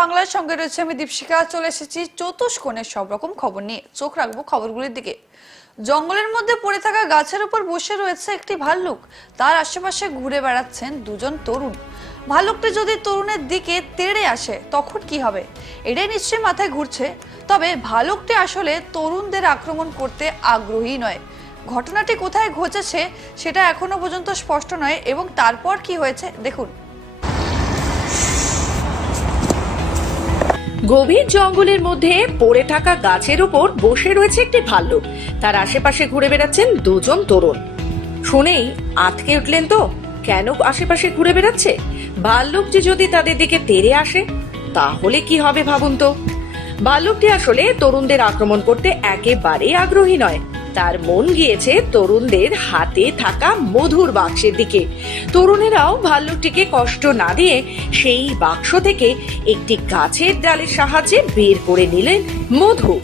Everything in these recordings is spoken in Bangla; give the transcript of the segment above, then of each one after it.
বাংলার সঙ্গে রয়েছে আমি দীপশিকা চলে এসেছি চতুষ্কোণের সব রকম খবর নিয়ে। চোখ রাখব খবরগুলির দিকে। জঙ্গলের মধ্যে পড়ে থাকা গাছের উপর বসে রয়েছে একটি ভাল্লুক। তার আশেপাশে ঘুরে বেড়াচ্ছেন দুজন তরুণ। ভাল্লুকটি যদি তরুণের দিকে তেড়ে আসে, তখন কি হবে? এটাই নিশ্চয়ই মাথায় ঘুরছে। তবে ভাল্লুকটি আসলে তরুণদের আক্রমণ করতে আগ্রহী নয়। ঘটনাটি কোথায় ঘটেছে, সেটা এখনও পর্যন্ত স্পষ্ট নয় এবং তারপর কি হয়েছে, দেখুন। গভীর জঙ্গলের মধ্যে পড়ে থাকা গাছের উপর বসে রয়েছে একটি ভাল্লুক। তার আশেপাশে ঘুরে বেড়াচ্ছেন দুজন তরুণ। শুনেই আতকে উঠলেন তো, কেন আশেপাশে ঘুরে বেড়াচ্ছে? ভাল্লুক যে যদি তাদের দিকে তেরে আসে, তাহলে কি হবে ভাবুন তো? ভাল্লুকটি আসলে তরুণদের আক্রমণ করতে একেবারেই আগ্রহী নয়। তার মন গিয়েছে তরুণদের হাতে থাকা মধুর বাক্সের দিকে। তরুণেরাও ভাল্লুকটিকে কষ্ট না দিয়ে সেই বাক্স থেকে একটি গাছের ডালের সাহায্যে বের করে নিলেন মধু।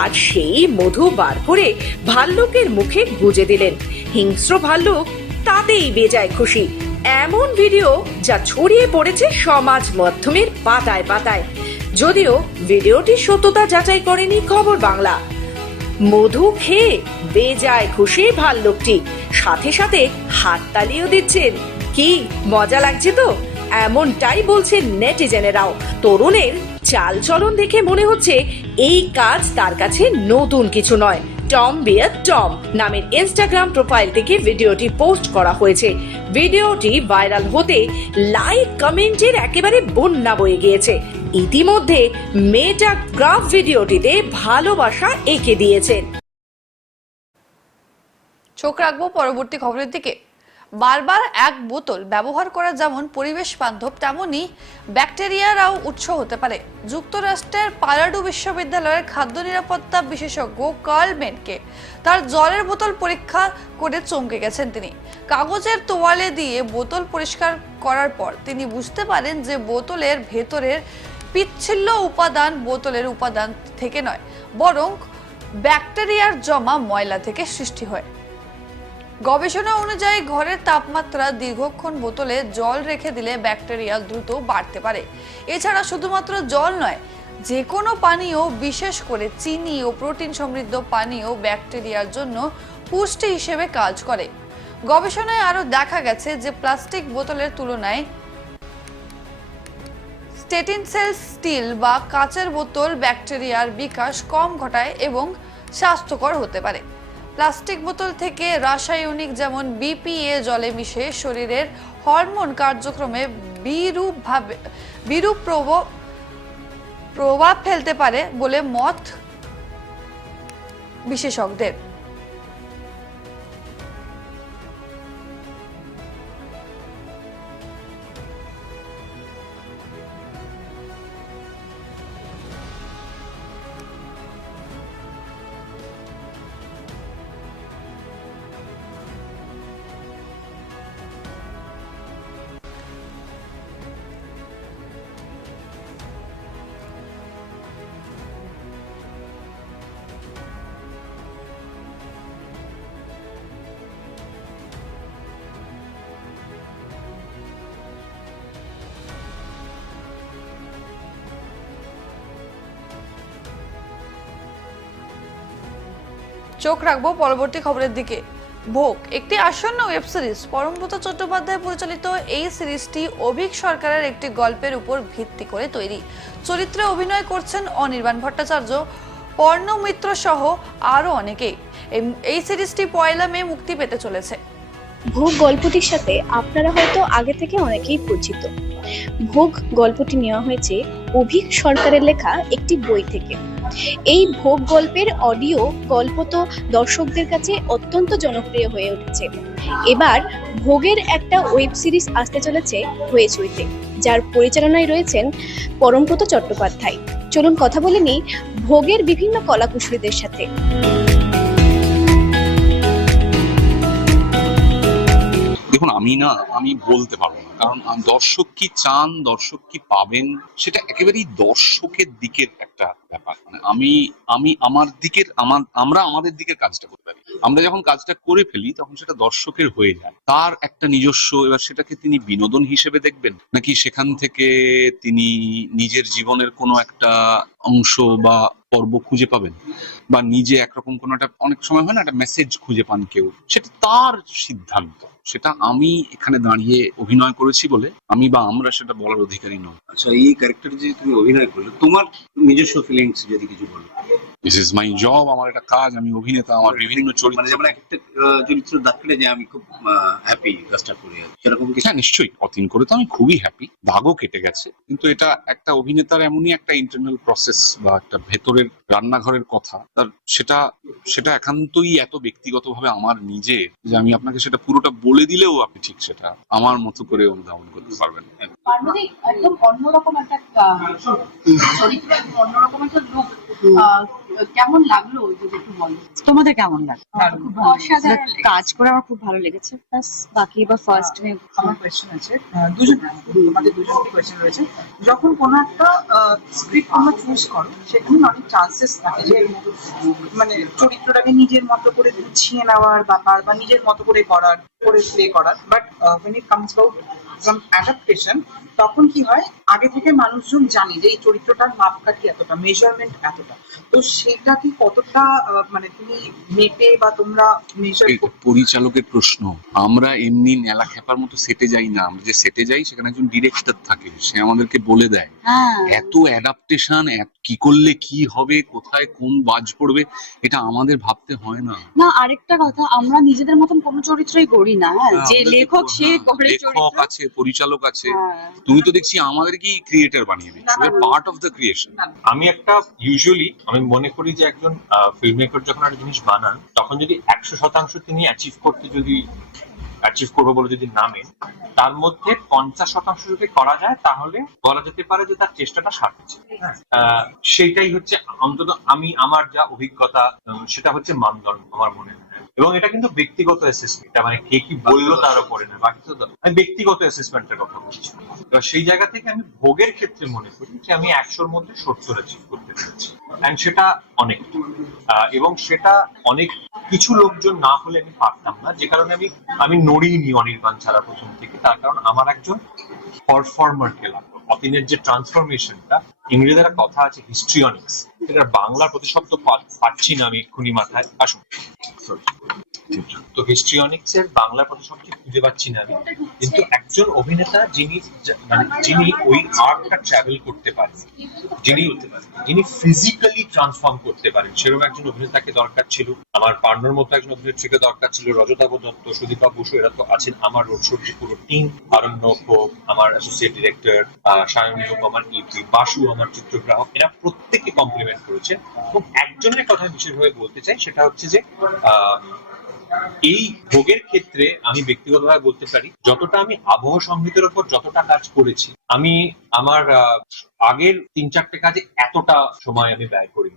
আর সেই মধু বার করে ভাল্লুকের মুখে গুজে দিলেন। হিংস্র ভাল্লুক তাতেই বেজায় খুশি। এমন ভিডিও যা ছড়িয়ে পড়েছে সমাজ মাধ্যমের পাতায় পাতায়। যদিও ভিডিওটি সত্যতা যাচাই করেনি খবর বাংলা। মধু খেয়ে বেজায় খুশি ভাল্লুকটি সাথে সাথে হাততালিও দিচ্ছেন। কি মজা লাগছে তো? এমনটাই বলছেন নেটিজেনেরাও। তরুণের চালচলন দেখে মনে হচ্ছে এই কাজ তার কাছে নতুন কিছু নয়। টম বিয়ার টম নামের ইনস্টাগ্রাম প্রোফাইল থেকে ভিডিওটি পোস্ট করা হয়েছে। ভিডিওটি ভাইরাল হতে লাইক কমেন্টের একেবারে বন্যা বয়ে গিয়েছে। ইতিমধ্যে মেটা গ্রাফ ভিডিওটিতে ভালোবাসা এঁকে দিয়েছেন। চোখ রাখব পরবর্তী খবরের দিকে। বারবার এক বোতল ব্যবহার করা যেমন পরিবেশ বান্ধব, তেমনি ব্যাকটেরিয়ারাও উৎস হতে পারে। যুক্তরাষ্ট্রের পালাডু বিশ্ববিদ্যালয়ের খাদ্য নিরাপত্তা বিশেষজ্ঞ কার্ল মেনকে তার জলের বোতল পরীক্ষা করে চমকে গেছেন তিনি। কাগজের তোয়ালে দিয়ে বোতল পরিষ্কার করার পর তিনি বুঝতে পারেন যে বোতলের ভেতরের পিচ্ছিল্য উপাদান বোতলের উপাদান থেকে নয়, বরং ব্যাকটেরিয়ার জমা ময়লা থেকে সৃষ্টি হয়। গবেষণা অনুযায়ী ঘরের তাপমাত্রা দীর্ঘক্ষণ বোতলে জল রেখে দিলে ব্যাকটেরিয়া দ্রুত বাড়তে পারে। এছাড়া শুধুমাত্র জল নয় যে কোনো পানীয়, বিশেষ করে চিনি ও প্রোটিন সমৃদ্ধ পানীয় ব্যাকটেরিয়ার জন্য পুষ্টি হিসেবে কাজ করে। গবেষণায় আরও দেখা গেছে যে প্লাস্টিক বোতলের তুলনায় স্টেটিনসেল স্টিল বা কাচের বোতল ব্যাকটেরিয়ার বিকাশ কম ঘটায় এবং স্বাস্থ্যকর হতে পারে। প্লাস্টিক বোতল থেকে রাসায়নিক যেমন বিপিএ জলে মিশে শরীরের হরমোন কার্যক্রমে বিরূপভাবে বিরূপ প্রভাব ফেলতে পারে বলে মত বিশেষজ্ঞদের। চোখ রাখব পরবর্তী খবরের দিকে। ভোগ, একটি আসন্ন ওয়েব সিরিজ। পরমব্রত চট্টোপাধ্যায় পরিচালিত এই সিরিজটি অভিক সরকারের একটি গল্পের উপর ভিত্তি করে তৈরি। চরিত্রে অভিনয় করছেন অনির্বাণ ভট্টাচার্য পর্ণ মিত্র সহ আরও অনেকেই। এই সিরিজটি পয়লা মে মুক্তি পেতে চলেছে। ভোগ গল্পটির সাথে আপনারা হয়তো আগে থেকে অনেকেই পরিচিত। ভোগ গল্পটি নেওয়া হয়েছে অভিক সরকারের লেখা একটি বই থেকে। এই ভোগ গল্পের অডিও গল্প তো দর্শকদের কাছে অত্যন্ত জনপ্রিয় হয়ে উঠেছে। এবার ভোগের একটা ওয়েব সিরিজ আসতে চলেছে হয়েচইতে, যার পরিচালনায় রয়েছেন পরমব্রত চট্টোপাধ্যায়। চলুন কথা বলে নিই ভোগের বিভিন্ন কলাকুশলীদের সাথে। দেখুন, আমি না, আমি বলতে পারব কারণ দর্শক কি চান, দর্শক কি পাবেন, সেটা একেবারেই দর্শকের দিকের একটা ব্যাপার। মানে আমি আমি আমার দিকের, আমার, আমরা আমাদের দিকের কাজটা করতে পারি। আমরা যখন কাজটা করে ফেলি, তখন সেটা দর্শকের হয়ে যায়। তার একটা নিজস্ব, এবার সেটাকে তিনি বিনোদন হিসেবে দেখবেন? নাকি সেখান থেকে তিনি নিজের জীবনের কোনো একটা অংশ বা পর্ব খুঁজে পাবেন? বা নিজে একরকম কোনো একটা, অনেক সময় হয় না, একটা মেসেজ খুঁজে পান কেউ? সেটা তার সিদ্ধান্ত। সেটা আমি এখানে দাঁড়িয়ে অভিনয় করেছি বলে আমি বা আমরা সেটা বলার অধিকারী নই। আচ্ছা এই ক্যারেক্টার যে তুমি অভিনয় করলে, তোমার নিজস্ব ফিলিংস যদি কিছু বলো। দিস ইজ মাই জব আমার একটা কাজ আমি অভিনেতা আমার বিভিন্ন মানে চরিত্র। যেমন একটা চরিত্র দেখলে যে আমি খুব হ্যাপি কাজটা করে সেরকম কিছু? হ্যাঁ নিশ্চয়ই। অতীন করে তো আমি খুবই হ্যাপি দাগও কেটে গেছে। কিন্তু এটা একটা অভিনেতার এমনই একটা ইন্টারনাল প্রসেস বা একটা ভেতরের রান্নাঘরের কথা। তার সেটা সেটা একান্তই এত ব্যক্তিগতভাবে আমার নিজে যে আমি আপনাকে সেটা পুরোটা বলে দিলেও আপনি ঠিক সেটা আমার মতো করে অনুধাবন করতে পারবেন একদম অন্যরকম একটা চরিত্র অন্যরকম একটা লুক কেমন লাগল যদি একটু বলো? তোমাদের কেমন লাগে খুব অসাধারণ কাজ করে আমার খুব ভালো লেগেছে। প্লাস বাকি বা ফার্স্ট মে আমার কোয়েশ্চেন আছে। দুজন তোমাদের দুজনকে কোয়েশ্চেন রয়েছে। যখন কোনো একটা স্ক্রিপ্ট তোমরা চুজ করো সেখানে অনেক চান্সেস থাকে যে মানে চরিত্রটাকে নিজের মতো করে গুছিয়ে নেওয়ার ব্যাপার বা নিজের মতো করে করার করে প্লে করার। But it comes about from adaptation তখন কি হয় আগে থেকে মানুষজন জানে যে এই চরিত্রটার মাপকাঠি এতটা মেজারমেন্ট এতটা। তো সেটা কি কতটা মানে তুমি মেপে বা তোমরা মেজার পরিচালকের প্রশ্ন। আমরা এমনি নেলা খেপার মতো সেটে যাই না। আমরা যে সেটে যাই সেখানে একজন ডিরেক্টর থাকে। সে আমাদেরকে বলে দেয়। হ্যাঁ। এত অ্যাডাপ্টেশন কি করলে কি হবে কোথায় কোন বাজ পড়বে এটা আমাদের ভাবতে হয় না। না আরেকটা কথা আমরা নিজেদের মতন কোনো চরিত্রই করি না হ্যাঁ? যে লেখক সে হ্যাঁ, করে লেখক চরিত্র। আছে পরিচালক আছে। হ্যাঁ। তুমি তো দেখছি আমাদেরকেই ক্রিয়েটার বানিয়ে দিচ্ছ না, পার্ট অফ দ্য ক্রিয়েশন আমি একটা ইউজুয়ালি আমি মনে করি যে একজন ফিল্ম মেকার যখন একটা জিনিস বানান তখন যদি একশো শতাংশ তিনি অ্যাচিভ করতে যদি অ্যাচিভ করব বলে যদি নামে তার মধ্যে পঞ্চাশ শতাংশ যদি করা যায় তাহলে বলা যেতে পারে যে তার চেষ্টাটা সার্থক আহ, সেইটাই হচ্ছে অন্তত আমি আমার যা অভিজ্ঞতা সেটা হচ্ছে মানদণ্ড আমার মনে হয়। এবং এটা কিন্তু ব্যক্তিগত অ্যাসেসমেন্ট মানে কে কি বলল তার উপরে না, বাকি তো আমি ব্যক্তিগত অ্যাসেসমেন্টের কথা বলছি। এবার সেই জায়গা থেকে আমি ভোগের ক্ষেত্রে মনে করি যে আমি একশোর মধ্যে সত্তর অ্যাচিভ করতে পেরেছি। অ্যান্ড সেটা অনেক। এবং সেটা অনেক কিছু লোকজন না হলে আমি পারতাম না, যে কারণে আমি আমি নড়িনি অনির্বাণ ছাড়া প্রথম থেকে। তার কারণ আমার একজন পারফর্মারকে লাগল। অতীনের যে ট্রান্সফরমেশনটা ইংরেজিতে একটা কথা আছে হিস্ট্রিয়নিক্স এটা বাংলা প্রতিশব্দ পাচ্ছি না আমি এক্ষুনি মাথায়। আসুন। answered তো হিস্ট্রিয়নিক্স এর বাংলা প্রতিশব্দ খুঁজে পাচ্ছি না আমি। কিন্তু একজন অভিনেতা যিনি মানে যিনি ওই আর্টটা ট্রাভেল করতে পারেন, যিনি যিনি ফিজিক্যালি ট্রান্সফর্ম করতে পারেন, সেরকম একজন অভিনেতাকে দরকার ছিল। আমার পার্টনার মতো একজন অভিনেত্রীকে দরকার ছিল রজতাভ দত্ত, সুদীপা বসু, এরা তো আছেন আমার রোড শোর পুরো টিম আরণ্য হোক আমার অ্যাসোসিয়েট ডিরেক্টর সায়নী আমার ইপি বাসু, আমার চিত্রগ্রাহক এরা প্রত্যেকে কমপ্লিমেন্ট করেছেন এবং একজনের কথা বিশেষভাবে বলতে চাই, সেটা হচ্ছে যে এই ভোগের ক্ষেত্রে আমি ব্যক্তিগতভাবে বলতে পারি, যতটা আমি আবহ সংগীতের উপর যতটা কাজ করেছি, আমি আমার আগের তিন চারটে কাজে এতটা সময় আমি ব্যয় করি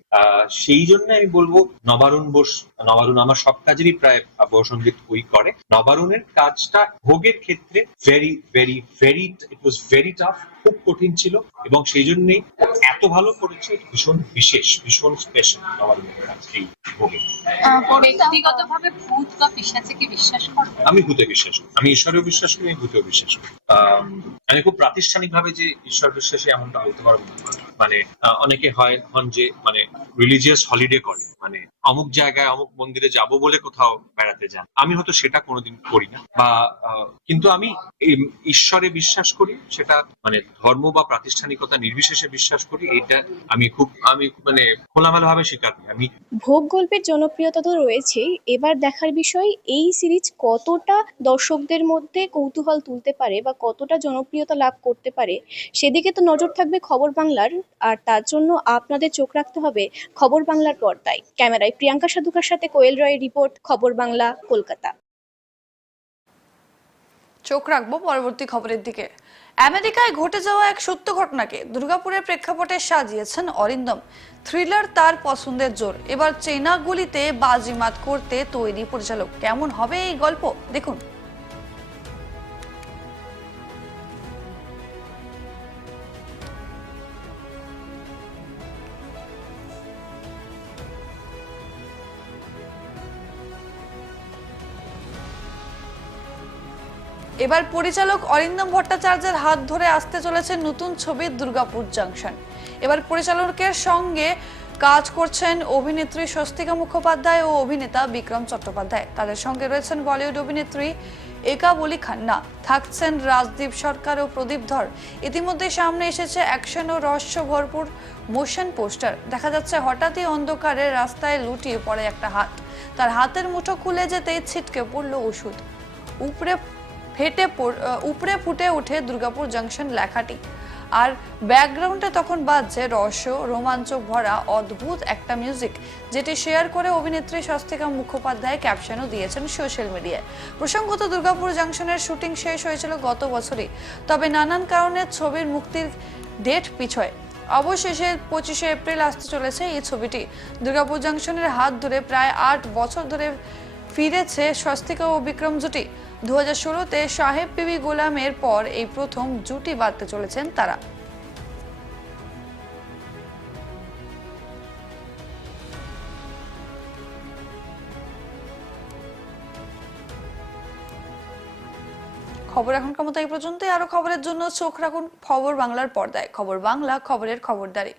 সেই জন্য আমি বলব, নবারুণ বোস, নবারুণ আমার সব কাজেরই প্রায় আবহ সংগীত ওই করে। নবারুণের কাজটা ভোগের ক্ষেত্রে very very very it was very tough খুব কঠিন ছিল এবং সেই জন্যই এত ভালো করেছে ভীষণ বিশেষ ভীষণ স্পেশাল আমার কাজ এই ভোগে। ব্যক্তিগতভাবে ভূত বা বিশ্বাস করো আমি ভূতে বিশ্বাস করি। আমি ঈশ্বরেও বিশ্বাস করি আমি ভূতেও বিশ্বাস করি। আমি খুব প্রাতিষ্ঠানিক ভাবে যে ঈশ্বর বিশ্বাসী এমনটা বলতে পারব না। মানে অনেকে হয়, হন যে মানে রিলিজিয়াস হলিডে করে। মানে অমুক জায়গায় অমুক মন্দিরে যাব বলে কোথাও বেড়াতে যান। আমি হয়তো সেটা কোনোদিন করি না। বা কিন্তু আমি ঈশ্বরে বিশ্বাস করি, সেটা মানে ধর্ম বা প্রাতিষ্ঠানিকতা নির্বিশেষে বিশ্বাস করি এটা আমি খুব, আমি মানে খোলামেলা ভাবে স্বীকার করি। আমি ভোগ গল্পের জনপ্রিয়তা তো রয়েছে এবার দেখার বিষয়, এই সিরিজ কতটা দর্শকদের মধ্যে কৌতূহল তুলতে পারে বা কতটা জনপ্রিয়তা লাভ করতে পারে, সেদিকে তো নজর থাকবে খবর বাংলার আর তার জন্য আপনাদের চোখ রাখতে হবে খবর বাংলার পর্দায়। ক্যামেরায় প্রিয়াঙ্কা সাধুকার সাথে কোয়েল রয়ের রিপোর্ট, খবর বাংলা, কলকাতা। চোখ রাখব পরবর্তী খবরের দিকে। আমেরিকায় ঘটে যাওয়া এক সত্য ঘটনাকে দুর্গাপুরের প্রেক্ষাপটে সাজিয়েছেন অরিন্দম। থ্রিলার তার পছন্দের জোর। এবার চেনা গুলিতে বাজিমাত করতে তৈরি পরিচালক। কেমন হবে এই গল্প? দেখুন। এবার পরিচালক অরিন্দম ভট্টাচার্যের হাত ধরে আসতে চলেছে নতুন ছবি দুর্গাপুর জাংশন। এবার পরিচালকের সঙ্গে কাজ করছেন অভিনেত্রী স্বস্তিকা মুখোপাধ্যায় ও অভিনেতা বিক্রম চট্টোপাধ্যায়। তাদের সঙ্গে রয়েছেন বলিউড অভিনেত্রী একা বলি খান্না। থাকছেন রাজদীপ সরকার ও প্রদীপ ধর। ইতিমধ্যে সামনে এসেছে অ্যাকশন ও রহস্য ভরপুর মোশন পোস্টার। দেখা যাচ্ছে হঠাৎই অন্ধকারে রাস্তায় লুটিয়ে পড়ে একটা হাত। তার হাতের মুঠো খুলে যেতেই ছিটকে পড়ল ওষুধ। উপরে ফেটে উপরে ফুটে ওঠে দুর্গাপুর জাংশন লেখাটি। আর ব্যাকগ্রাউন্ডে তখন বাজছে রহস্য, রোমাঞ্চক ভরা, অদ্ভুত একটা মিউজিক যেটি শেয়ার করে অভিনেত্রী স্বস্তিকা মুখোপাধ্যায় ক্যাপশনও দিয়েছেন সোশ্যাল মিডিয়ায় প্রসঙ্গত দুর্গাপুর জাংশনের শুটিং শেষ হয়েছিল গত বছরই, তবে নানান কারণে ছবির মুক্তির ডেট পিছয়। অবশেষে পঁচিশে এপ্রিল আসতে চলেছে এই ছবিটি। দুর্গাপুর জাংশনের হাত ধরে প্রায় আট বছর ধরে ফিরেছে স্বস্তিকা ও বিক্রম জুটি। দু হাজার সাহেব বিবি গোলামের পর এই প্রথম জুটি বাঁধতে চলেছেন তারা। খবর এখনকার মতো এই পর্যন্তই। আরও খবরের জন্য চোখ রাখুন খবর বাংলার পর্দায়। খবর বাংলা, খবরের খবরদারি।